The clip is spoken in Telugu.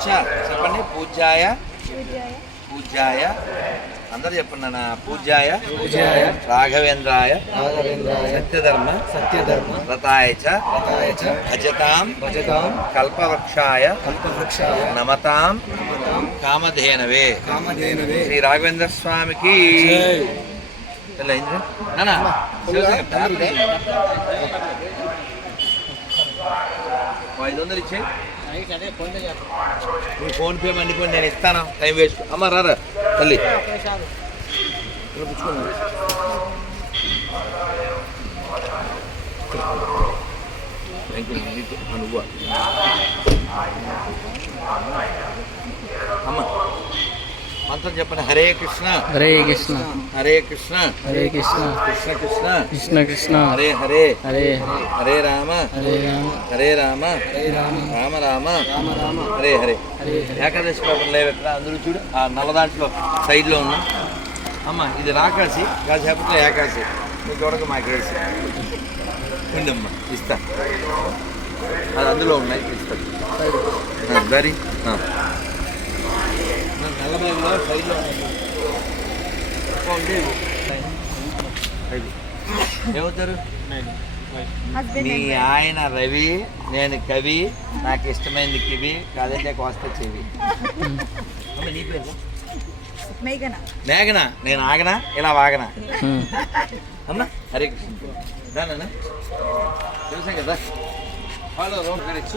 పూజ చెప్పండి. పూజ్యాయ. పూజ్యాయ. పూజ్యాయ అందరు చెప్పండి నాన్న. పూజ్యాయ. పూజాయ రాఘవేంద్రాయ. రాఘవేంద్రాయ. సత్యధర్మ. సత్యధర్మ. వ్రతాయ చ. రథాయ చ. భజతాం. భజతాం. కల్పవృక్షాయ. కల్పవృక్షాయ. నమతాం. కామధేనవే. కామధేనవే. శ్రీ రాఘవేంద్ర స్వామికి. నానా ఐదు వందలు ఇచ్చే నువ్వు ఫోన్ పే మనీ పోయి నేను ఇస్తాను టైం వేస్ట్ అమ్మ రారా తల్లి నీకు. ఆ, నువ్వా? అమ్మ మంత్రం చెప్పండి. హరే కృష్ణ. హరే కృష్ణ. హరే కృష్ణ. హరే కృష్ణ. కృష్ణ కృష్ణ. కృష్ణ కృష్ణ. హరే హరే. హరే హరే రామ. హరే రామ. హరే రామ. హరే రామ. రామ రామ. రామ రామ. హరే హరే. ఏకాదశి పేపర్ లేవు ఎక్కడ అందరూ చూడు. ఆ నల్ల దాంట్లో సైడ్లో ఉన్నా. అమ్మ ఇది రాకాసి. కాసేపట్లో ఏకాశి మీకు చూడక మాకు వేసి. ఉండమ్మా ఇస్తా. అది అందులో ఉన్నాయి ఇస్తా. దరి. నల్ల బ్యాగ్లో సైడ్లో ఉన్నాయి ఉంటే ఇవ్వు. ఐదు. ఏమవుతారు? హస్బెండ్ నీ అండ్ ఆయన రవి నేను కవి నాకు ఇష్టమైంది కివి కాదంటే కోస్త చెవి. అమ్మ, నీ పేరు మేఘన. నేను ఆగనా? ఇలా వాగనా? అమ్మా హరే కృష్ణ. దానా తెలుసా కదా? ఫాలో రోడ్ ఇక్కడ ఇచ్చి